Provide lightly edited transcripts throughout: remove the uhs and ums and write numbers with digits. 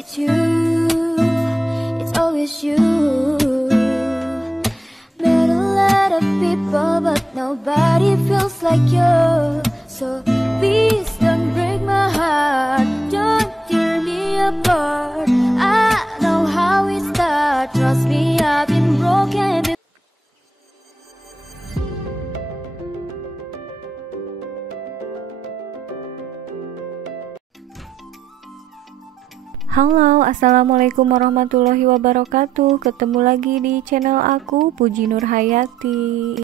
It's you, it's always you. Met a lot of people, but nobody feels like you. So please don't break my heart, don't tear me apart. I know how it starts, trust me, I've been broken before. Halo, assalamualaikum warahmatullahi wabarakatuh. Ketemu lagi di channel aku, Puji Nur Hayati.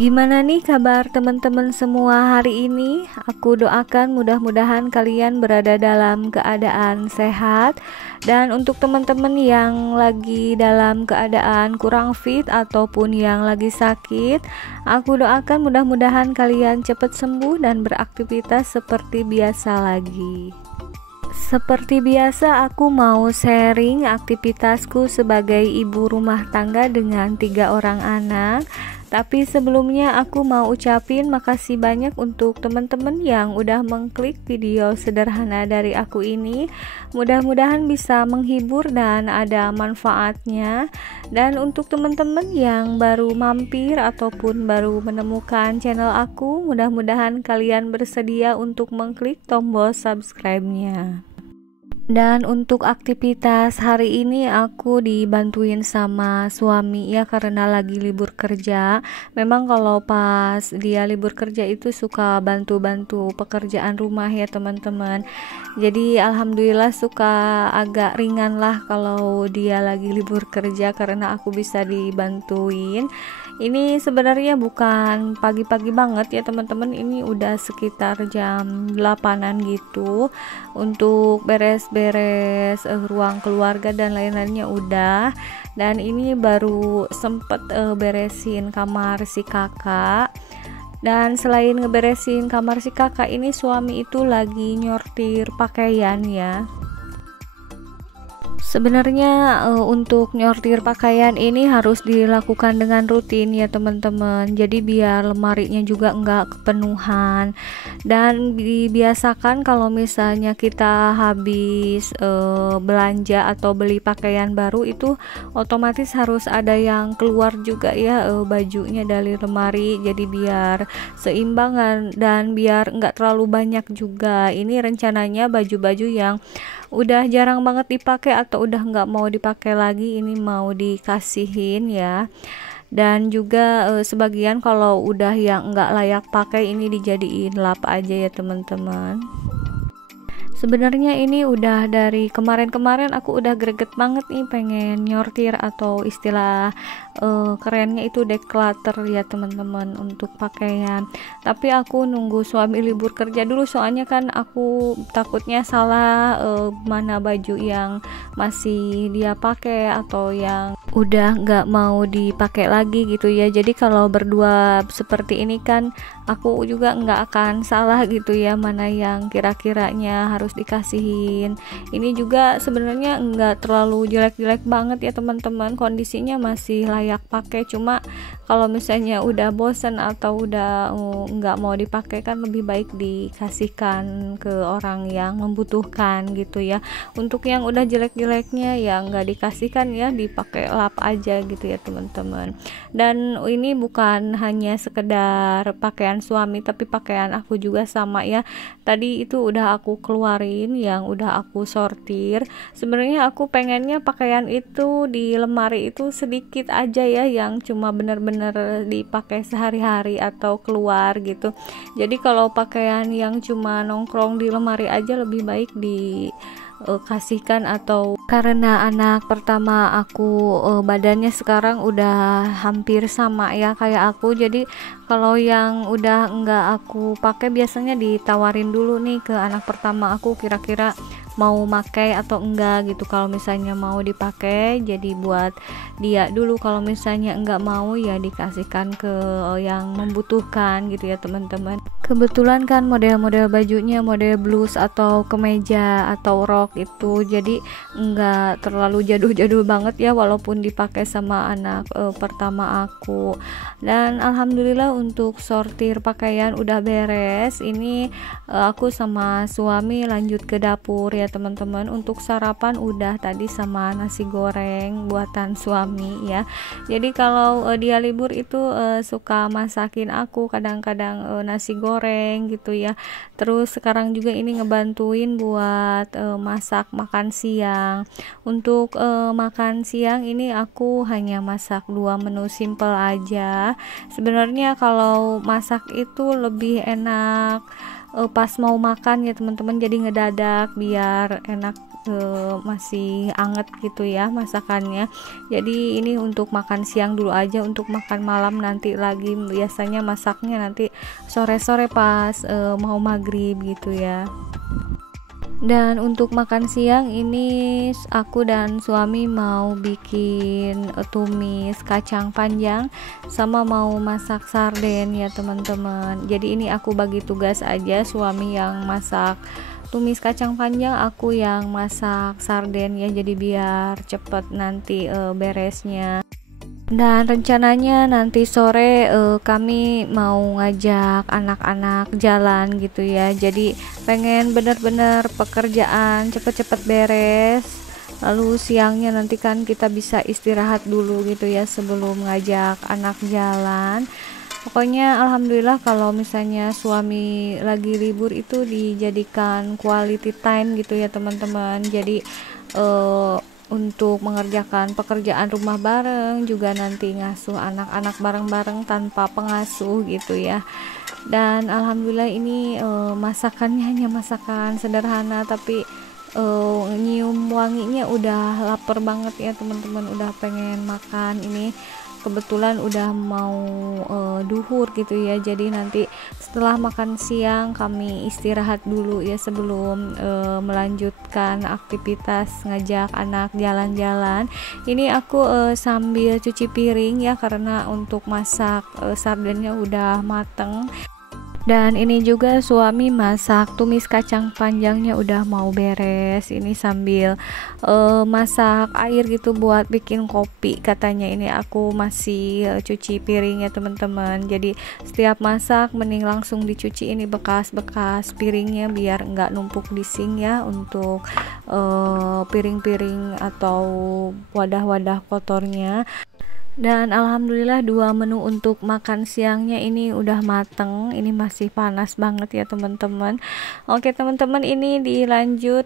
Gimana nih kabar teman-teman semua hari ini? Aku doakan mudah-mudahan kalian berada dalam keadaan sehat. Dan untuk teman-teman yang lagi dalam keadaan kurang fit ataupun yang lagi sakit, aku doakan mudah-mudahan kalian cepat sembuh dan beraktivitas seperti biasa lagi. Seperti biasa, aku mau sharing aktivitasku sebagai ibu rumah tangga dengan 3 orang anak. Tapi sebelumnya aku mau ucapin makasih banyak untuk teman-teman yang udah mengklik video sederhana dari aku ini. Mudah-mudahan bisa menghibur dan ada manfaatnya. Dan untuk teman-teman yang baru mampir ataupun baru menemukan channel aku, mudah-mudahan kalian bersedia untuk mengklik tombol subscribe-nya. Dan untuk aktivitas hari ini aku dibantuin sama suami ya, karena lagi libur kerja. Memang kalau pas dia libur kerja itu suka bantu-bantu pekerjaan rumah ya teman-teman. Jadi alhamdulillah suka agak ringan lah kalau dia lagi libur kerja karena aku bisa dibantuin. Ini sebenarnya bukan pagi-pagi banget ya teman-teman, ini udah sekitar jam 8-an gitu. Untuk beres-beres ruang keluarga dan lain-lainnya udah. Dan ini baru sempet beresin kamar si kakak. Dan selain ngeberesin kamar si kakak, ini suami itu lagi nyortir pakaian ya. Sebenarnya untuk nyortir pakaian ini harus dilakukan dengan rutin ya teman-teman. Jadi biar lemarinya juga enggak kepenuhan. Dan dibiasakan kalau misalnya kita habis belanja atau beli pakaian baru itu otomatis harus ada yang keluar juga ya bajunya dari lemari. Jadi biar seimbang dan biar enggak terlalu banyak juga. Ini rencananya baju-baju yang udah jarang banget dipakai atau udah nggak mau dipakai lagi ini mau dikasihin ya. Dan juga sebagian kalau udah yang nggak layak pakai ini dijadiin lap aja ya teman-teman. Sebenarnya ini udah dari kemarin-kemarin aku udah greget banget nih pengen nyortir atau istilah kerennya itu declutter ya teman-teman untuk pakaian. Tapi aku nunggu suami libur kerja dulu, soalnya kan aku takutnya salah mana baju yang masih dia pakai atau yang udah nggak mau dipakai lagi gitu ya. Jadi kalau berdua seperti ini kan aku juga nggak akan salah gitu ya mana yang kira-kiranya harus dikasihin. Ini juga sebenarnya nggak terlalu jelek-jelek banget ya teman-teman, kondisinya masih layak pakai. Cuma kalau misalnya udah bosen atau udah nggak mau dipakai kan lebih baik dikasihkan ke orang yang membutuhkan gitu ya. Untuk yang udah jelek-jeleknya ya nggak dikasihkan ya, dipakai lap aja gitu ya teman-teman. Dan ini bukan hanya sekedar pakaian suami tapi pakaian aku juga sama ya. Tadi itu udah aku keluarin yang udah aku sortir. Sebenarnya aku pengennya pakaian itu di lemari itu sedikit aja ya, yang cuma bener-bener dipakai sehari-hari atau keluar gitu. Jadi kalau pakaian yang cuma nongkrong di lemari aja lebih baik kasihkan. Atau karena anak pertama aku badannya sekarang udah hampir sama ya kayak aku, jadi kalau yang udah enggak aku pakai biasanya ditawarin dulu nih ke anak pertama aku kira-kira mau pakai atau enggak gitu. Kalau misalnya mau dipakai jadi buat dia dulu, kalau misalnya enggak mau ya dikasihkan ke yang membutuhkan gitu ya teman-teman. Kebetulan kan model-model bajunya model blus atau kemeja atau rok itu, jadi enggak terlalu jadul-jadul banget ya walaupun dipakai sama anak pertama aku. Dan alhamdulillah untuk sortir pakaian udah beres. Ini aku sama suami lanjut ke dapur ya ya teman-teman. Untuk sarapan udah tadi sama nasi goreng buatan suami ya. Jadi kalau dia libur itu suka masakin aku kadang-kadang nasi goreng gitu ya. Terus sekarang juga ini ngebantuin buat masak makan siang. Untuk makan siang ini aku hanya masak 2 menu simple aja. Sebenarnya kalau masak itu lebih enak pas mau makan ya teman-teman, jadi ngedadak biar enak, masih anget gitu ya masakannya. Jadi ini untuk makan siang dulu aja, untuk makan malam nanti lagi, biasanya masaknya nanti sore-sore pas mau maghrib gitu ya. Dan untuk makan siang ini aku dan suami mau bikin tumis kacang panjang sama mau masak sarden ya teman-teman. Jadi ini aku bagi tugas aja, suami yang masak tumis kacang panjang, aku yang masak sarden ya, jadi biar cepet nanti beresnya. Dan rencananya nanti sore kami mau ngajak anak-anak jalan gitu ya. Jadi pengen bener-bener pekerjaan cepet-cepet beres, lalu siangnya nanti kan kita bisa istirahat dulu gitu ya sebelum ngajak anak jalan. Pokoknya alhamdulillah kalau misalnya suami lagi libur itu dijadikan quality time gitu ya teman-teman. Jadi untuk mengerjakan pekerjaan rumah bareng, juga nanti ngasuh anak-anak bareng-bareng tanpa pengasuh gitu ya. Dan alhamdulillah ini masakannya hanya masakan sederhana, tapi nyium wanginya udah lapar banget ya teman-teman, udah pengen makan. Ini kebetulan udah mau duhur gitu ya, jadi nanti setelah makan siang kami istirahat dulu ya sebelum melanjutkan aktivitas ngajak anak jalan-jalan. Ini aku sambil cuci piring ya, karena untuk masak sardennya udah mateng. Dan ini juga suami masak tumis kacang panjangnya udah mau beres. Ini sambil masak air gitu buat bikin kopi katanya. Ini aku masih cuci piring ya teman-teman. Jadi setiap masak mending langsung dicuci ini bekas-bekas piringnya biar nggak numpuk di sink ya, untuk piring-piring atau wadah-wadah kotornya. Dan alhamdulillah 2 menu untuk makan siangnya ini udah mateng. Ini masih panas banget ya teman-teman. Oke teman-teman, ini dilanjut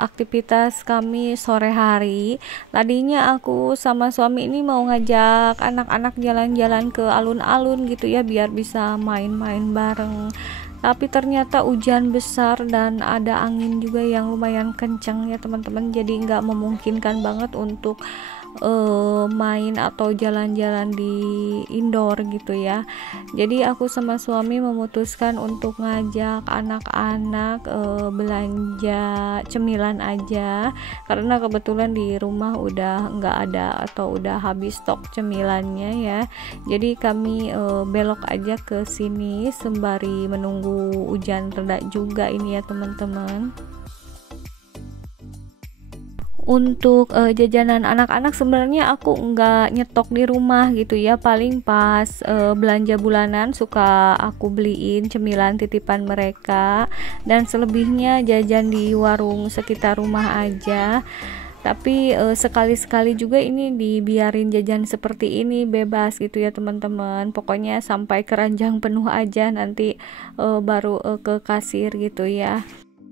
aktivitas kami sore hari. Tadinya aku sama suami ini mau ngajak anak-anak jalan-jalan ke alun-alun gitu ya, biar bisa main-main bareng. Tapi ternyata hujan besar dan ada angin juga yang lumayan kencang ya teman-teman. Jadi nggak memungkinkan banget untuk main atau jalan-jalan di indoor gitu ya. Jadi aku sama suami memutuskan untuk ngajak anak-anak belanja cemilan aja, karena kebetulan di rumah udah nggak ada atau udah habis stok cemilannya ya. Jadi kami belok aja ke sini sembari menunggu hujan reda juga ini ya teman-teman. Untuk jajanan anak-anak sebenarnya aku nggak nyetok di rumah gitu ya, paling pas belanja bulanan suka aku beliin cemilan titipan mereka, dan selebihnya jajan di warung sekitar rumah aja. Tapi sekali-sekali juga ini dibiarin jajan seperti ini bebas gitu ya teman-teman. Pokoknya sampai keranjang penuh aja, nanti baru ke kasir gitu ya.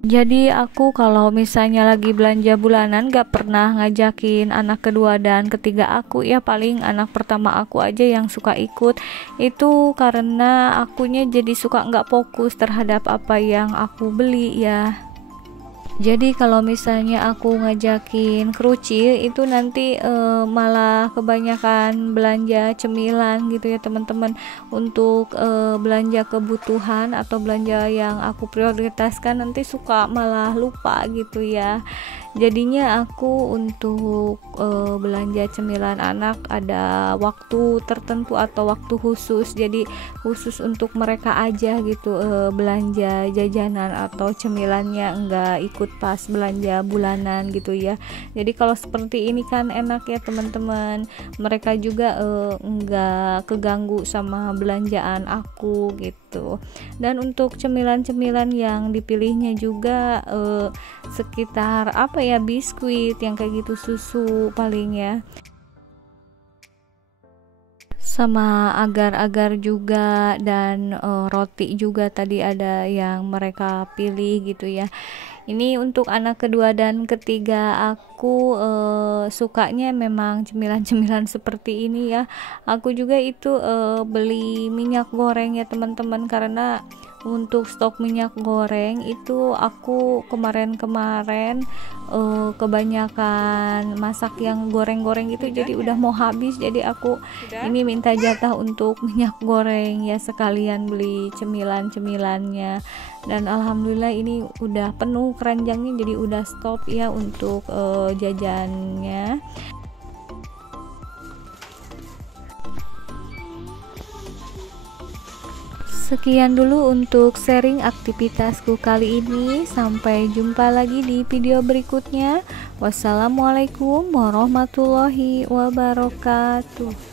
Jadi aku kalau misalnya lagi belanja bulanan gak pernah ngajakin anak kedua dan ketiga aku ya, paling anak pertama aku aja yang suka ikut. Itu karena akunya jadi suka gak fokus terhadap apa yang aku beli ya. Jadi kalau misalnya aku ngajakin kerucil itu nanti malah kebanyakan belanja cemilan gitu ya teman-teman. Untuk belanja kebutuhan atau belanja yang aku prioritaskan nanti suka malah lupa gitu ya. Jadinya aku untuk belanja cemilan anak ada waktu tertentu atau waktu khusus, jadi khusus untuk mereka aja gitu belanja jajanan atau cemilannya, enggak ikut pas belanja bulanan gitu ya. Jadi kalau seperti ini kan enak ya teman-teman, mereka juga enggak keganggu sama belanjaan aku gitu. Dan untuk cemilan-cemilan yang dipilihnya juga sekitar apa ya, biskuit yang kayak gitu, susu paling ya, sama agar-agar juga, dan roti juga tadi ada yang mereka pilih gitu ya. Ini untuk anak kedua dan ketiga aku sukanya memang cemilan-cemilan seperti ini ya. Aku juga itu beli minyak goreng ya teman-teman, karena untuk stok minyak goreng itu aku kemarin-kemarin kebanyakan masak yang goreng-goreng gitu, jadi udah mau habis, jadi aku ini minta jatah untuk minyak goreng ya, sekalian beli cemilan-cemilannya. Dan alhamdulillah ini udah penuh keranjangnya, jadi udah stop ya untuk jajannya. Sekian dulu untuk sharing aktivitasku kali ini. Sampai jumpa lagi di video berikutnya. Wassalamualaikum warahmatullahi wabarakatuh.